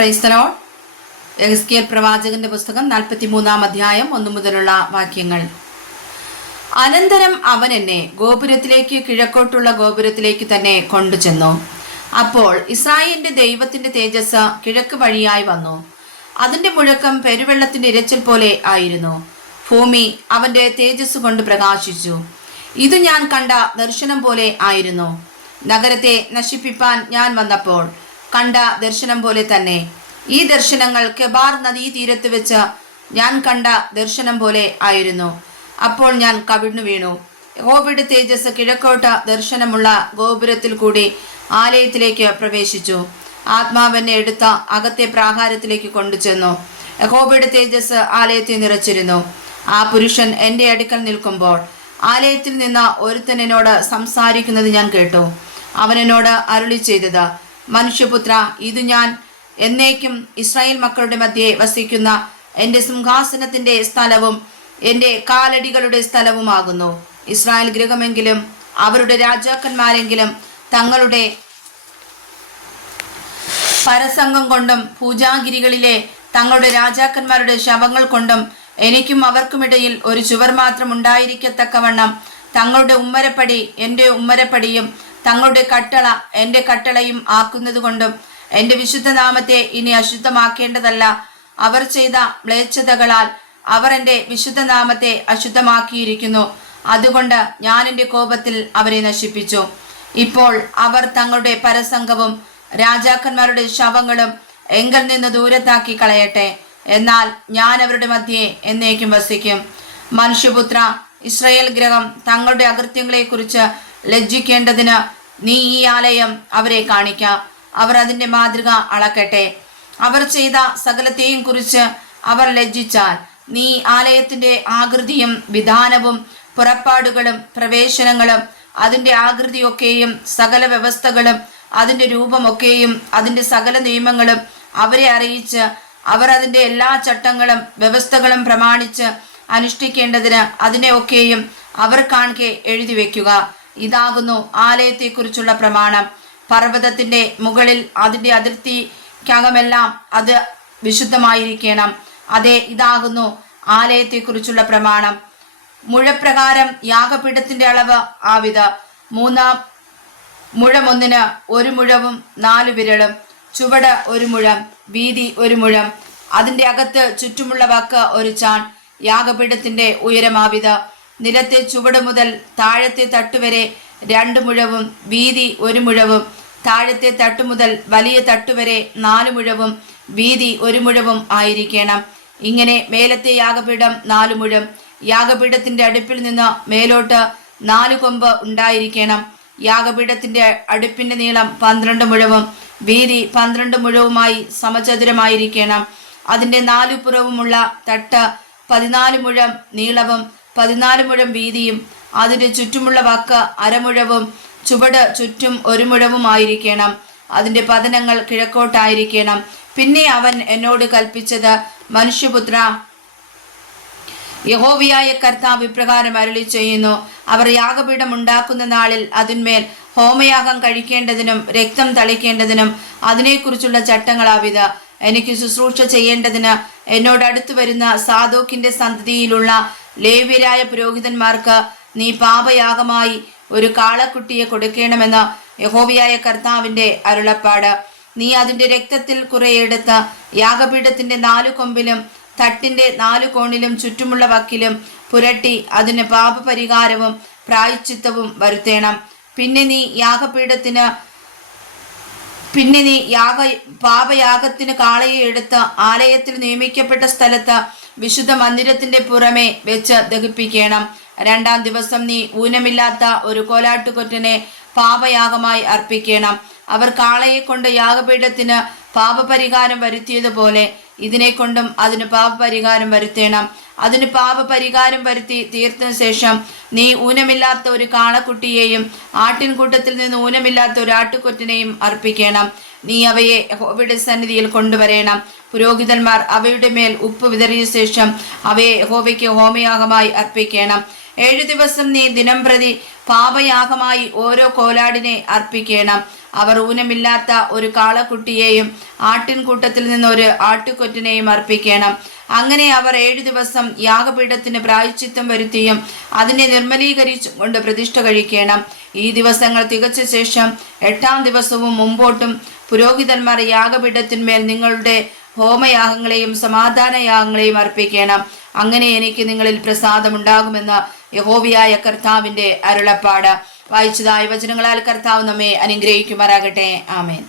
Praise the Lord. യെഹെസ്കേൽ പ്രവാചകന്റെ പുസ്തകം 43 അധ്യായം 1 മുതലുള്ള വാക്യങ്ങൾ. അനന്തരം അവൻ എന്നെ ഗോപുരത്തിലേക്ക്, കിഴക്കോട്ടുള്ള ഗോപുരത്തിലേക്ക് തന്നെ കൊണ്ടുചെന്നു. അപ്പോൾ ഇസ്രായേലിന്റെ ദൈവത്തിന്റെ തേജസ് കിഴക്ക് വഴിയായി വന്നു. അതിന്റെ മുഴക്കം പെരുവെള്ളത്തിന്റെ ഇരച്ചിൽ പോലെ ആയിരുന്നു. ഭൂമി അവന്റെ തേജസ് കൊണ്ട് പ്രകാശിച്ചു. ഇത് ഞാൻ കണ്ട ദർശനം പോലെ ആയിരുന്നു. നഗരത്തെ നശിപ്പിപ്പാൻ ഞാൻ വന്നപ്പോൾ കണ്ട ദർശനം പോലെ തന്നെ. ഈ ദർശനങ്ങൾ കെബാർ നദീതീരത്ത് വെച്ച് ഞാൻ കണ്ട ദർശനം പോലെ ആയിരുന്നു. അപ്പോൾ ഞാൻ കവിണ്ണു വീണു. യഹോവയുടെ തേജസ് കിഴക്കോട്ട് ദർശനമുള്ള ഗോപുരത്തിൽ കൂടി ആലയത്തിലേക്ക് പ്രവേശിച്ചു. ആത്മാവെന്നെ എടുത്ത അകത്തെ പ്രാകാരത്തിലേക്ക് കൊണ്ടുചെന്നു. യഹോവയുടെ തേജസ് ആലയത്തെ നിറച്ചിരുന്നു. ആ പുരുഷൻ എൻ്റെ അടുക്കൽ നിൽക്കുമ്പോൾ ആലയത്തിൽ നിന്ന് ഒരുത്തൻ എന്നോട് സംസാരിക്കുന്നത് ഞാൻ കേട്ടു. അവൻ എന്നോട് അരുളി ചെയ്തത്, മനുഷ്യപുത്ര, ഇത് ഞാൻ എന്നേക്കും ഇസ്രായേൽ മക്കളുടെ മധ്യേ വസിക്കുന്ന എൻ്റെ സിംഹാസനത്തിന്റെ സ്ഥലവും എൻ്റെ കാലടികളുടെ സ്ഥലവുമാകുന്നു. ഇസ്രായേൽ ഗൃഹമെങ്കിലും അവരുടെ രാജാക്കന്മാരെങ്കിലും തങ്ങളുടെ പരസംഗം കൊണ്ടും പൂജാഗിരികളിലെ തങ്ങളുടെ രാജാക്കന്മാരുടെ ശവങ്ങൾ കൊണ്ടും എനിക്കും അവർക്കുമിടയിൽ ഒരു ചുവർ മാത്രം ഉണ്ടായിരിക്കത്തക്കവണ്ണം തങ്ങളുടെ ഉമ്മരപ്പടി എൻ്റെ ഉമ്മരപ്പടിയും തങ്ങളുടെ കട്ടള എൻ്റെ കട്ടളയും ആക്കുന്നത് കൊണ്ടും എൻ്റെ വിശുദ്ധനാമത്തെ ഇനി അശുദ്ധമാക്കേണ്ടതല്ല. അവർ ചെയ്ത മ്ലേച്ഛതകളാൽ അവർ എൻ്റെ വിശുദ്ധനാമത്തെ അശുദ്ധമാക്കിയിരിക്കുന്നു. അതുകൊണ്ട് ഞാൻ എൻ്റെ കോപത്തിൽ അവരെ നശിപ്പിച്ചു. ഇപ്പോൾ അവർ തങ്ങളുടെ പരസംഗവും രാജാക്കന്മാരുടെ ശവങ്ങളും എങ്കിൽ നിന്ന് ദൂരത്താക്കി കളയട്ടെ. എന്നാൽ ഞാൻ അവരുടെ മധ്യേ എന്നേക്കും വസിക്കും. മനുഷ്യപുത്ര, ഇസ്രായേൽ ഗൃഹം തങ്ങളുടെ അകൃത്യങ്ങളെക്കുറിച്ച് ലജ്ജിക്കേണ്ടതിന് നീ ഈ ആലയം അവരെ കാണിക്ക. അവർ അതിൻ്റെ മാതൃക അളക്കട്ടെ. അവർ ചെയ്ത സകലത്തെയും കുറിച്ച് അവർ ലജ്ജിച്ചാൽ നീ ആലയത്തിൻ്റെ ആകൃതിയും വിധാനവും പുറപ്പാടുകളും പ്രവേശനങ്ങളും അതിൻ്റെ ആകൃതിയൊക്കെയും സകല വ്യവസ്ഥകളും അതിൻ്റെ രൂപമൊക്കെയും അതിൻ്റെ സകല നിയമങ്ങളും അവരെ അറിയിച്ച് അവർ അതിൻ്റെ എല്ലാ ചട്ടങ്ങളും വ്യവസ്ഥകളും പ്രമാണിച്ച് അനുഷ്ഠിക്കേണ്ടതിന് അതിനെ ഒക്കെയും അവർ കാൺകെ എഴുതി വെക്കുക. ഇതാകുന്നു ആലയത്തെക്കുറിച്ചുള്ള പ്രമാണം. പർവ്വതത്തിന്റെ മുകളിൽ അതിൻ്റെ അതിർത്തിക്കകമെല്ലാം അത് വിശുദ്ധമായിരിക്കണം. അതെ, ഇതാകുന്നു ആലയത്തെക്കുറിച്ചുള്ള പ്രമാണം. മുഴപ്രകാരം യാഗപീഠത്തിന്റെ അളവ് ആവിത്. 3 മുഴം ഒന്നിന് 1 മുഴവും 4 വിരലും. ചുവട് 1 മുഴം, വീതി 1 മുഴം. അതിൻ്റെ അകത്ത് ചുറ്റുമുള്ള വക്ക് 1 ചാൺ. യാഗപീഠത്തിന്റെ ഉയരമാവിത്. നിലത്തെ ചുവട് മുതൽ താഴത്തെ തട്ടുവരെ 2 മുഴവും വീതി 1 മുഴവും. താഴത്തെ തട്ടു മുതൽ വലിയ തട്ടുവരെ 4 മുഴവും വീതി 1 മുഴവും ആയിരിക്കണം. ഇങ്ങനെ മേലത്തെ യാഗപീഠം 4 മുഴം. യാഗപീഠത്തിന്റെ അടുപ്പിൽ നിന്ന് മേലോട്ട് 4 കൊമ്പ് ഉണ്ടായിരിക്കണം. യാഗപീഠത്തിന്റെ അടുപ്പിന്റെ നീളം 12 മുഴവും വീതി 12 മുഴവുമായി സമചതുരമായിരിക്കണം. അതിൻ്റെ 4 പുറവുമുള്ള തട്ട് 14 മുഴം നീളവും 14 മുഴം വീതിയും. അതിൻ്റെ ചുറ്റുമുള്ള വക്ക് 1/2 മുഴവും ചുവട് ചുറ്റും 1 മുഴവുമായിരിക്കണം. അതിൻ്റെ പതനങ്ങൾ കിഴക്കോട്ടായിരിക്കണം. പിന്നെ അവൻ എന്നോട് കൽപ്പിച്ചത്, മനുഷ്യപുത്ര, യഹോവയായ കർത്താവ് ഇപ്രകാരം അരുളി ചെയ്യുന്നു, അവർ യാഗപീഠം ഉണ്ടാക്കുന്ന നാളിൽ അതിന്മേൽ ഹോമയാഗം കഴിക്കേണ്ടതിനും രക്തം തളിക്കേണ്ടതിനും അതിനെക്കുറിച്ചുള്ള ചട്ടങ്ങളാവിത്. എനിക്ക് ശുശ്രൂഷ ചെയ്യേണ്ടതിന് എന്നോട് അടുത്തു വരുന്ന സാദോക്കിന്റെ സന്തതിയിലുള്ള ലേവ്യരായ പുരോഹിതന്മാർക്ക് നീ പാപയാഗമായി ഒരു കാളക്കുട്ടിയെ കൊടുക്കണമെന്ന് യഹോവയായ കർത്താവിന്റെ അരുളപ്പാട്. നീ അതിന്റെ രക്തത്തിൽ കുറെയെടുത്ത് യാഗപീഠത്തിന്റെ 4 കൊമ്പിലും തട്ടിന്റെ 4 കോണിലും ചുറ്റുമുള്ള വക്കിലും പുരട്ടി അതിന് പാപപരിഹാരവും പ്രായശ്ചിത്തവും വരുത്തേണം. പിന്നെ നീ പാപയാഗത്തിന് കാളയെ എടുത്ത് ആലയത്തിൽ നിയമിക്കപ്പെട്ട സ്ഥലത്ത് വിശുദ്ധ മന്ദിരത്തിന്റെ പുറമെ വെച്ച് ദഹിപ്പിക്കണം. 2-ാം ദിവസം നീ ഊനമില്ലാത്ത ഒരു കോലാട്ടുകൊറ്റനെ പാപയാഗമായി അർപ്പിക്കണം. അവർ കാളയെ കൊണ്ട് യാഗപീഠത്തിന് പാപപരിഹാരം വരുത്തിയതുപോലെ ഇതിനെ കൊണ്ടും അതിന് പാപപരിഹാരം വരുത്തേണം. അതിന് പാപപരിഹാരം വരുത്തി തീർത്തതിനു ശേഷം നീ ഊനമില്ലാത്ത ഒരു കാളക്കുട്ടിയെയും ആട്ടിൻകൂട്ടത്തിൽ നിന്ന് ഊനമില്ലാത്ത ഒരു ആട്ടുകൊറ്റനെയും അർപ്പിക്കണം. നീ അവയെ യഹോവയുടെ സന്നിധിയിൽ കൊണ്ടുവരേണം. പുരോഹിതന്മാർ അവയുടെ മേൽ ഉപ്പ് വിതറിയ ശേഷം അവയെ യഹോവയ്ക്ക് ഹോമയാഗമായി അർപ്പിക്കണം. 7 ദിവസം നീ ദിനംപ്രതി പാപയാഗമായി ഓരോ കോലാടിനെ അർപ്പിക്കണം. അവർ ഊനമില്ലാത്ത ഒരു കാളക്കുട്ടിയെയും ആട്ടിൻകൂട്ടത്തിൽ നിന്ന് ഒരു ആട്ടുകൊറ്റനെയും അർപ്പിക്കണം. അങ്ങനെ അവർ 7 ദിവസം യാഗപീഠത്തിന് പ്രായശ്ചിത്തം വരുത്തിയും അതിനെ നിർമ്മലീകരിച്ചും കൊണ്ട് പ്രതിഷ്ഠ കഴിക്കണം. ഈ ദിവസങ്ങൾ തികച്ച ശേഷം 8-ാം ദിവസവും മുമ്പോട്ടും പുരോഹിതന്മാർ യാഗപീഠത്തിന്മേൽ നിങ്ങളുടെ ഹോമയാഗങ്ങളെയും സമാധാനയാഗങ്ങളെയും അർപ്പിക്കണം. അങ്ങനെ എനിക്ക് നിങ്ങളിൽ പ്രസാദമുണ്ടാകുമെന്ന് യഹോവയായ കർത്താവിന്റെ അരുളപ്പാട്. വായിച്ചതായ വചനങ്ങളാൽ കർത്താവ് നമ്മെ അനുഗ്രഹിക്കുമാറാകട്ടെ. ആമേൻ.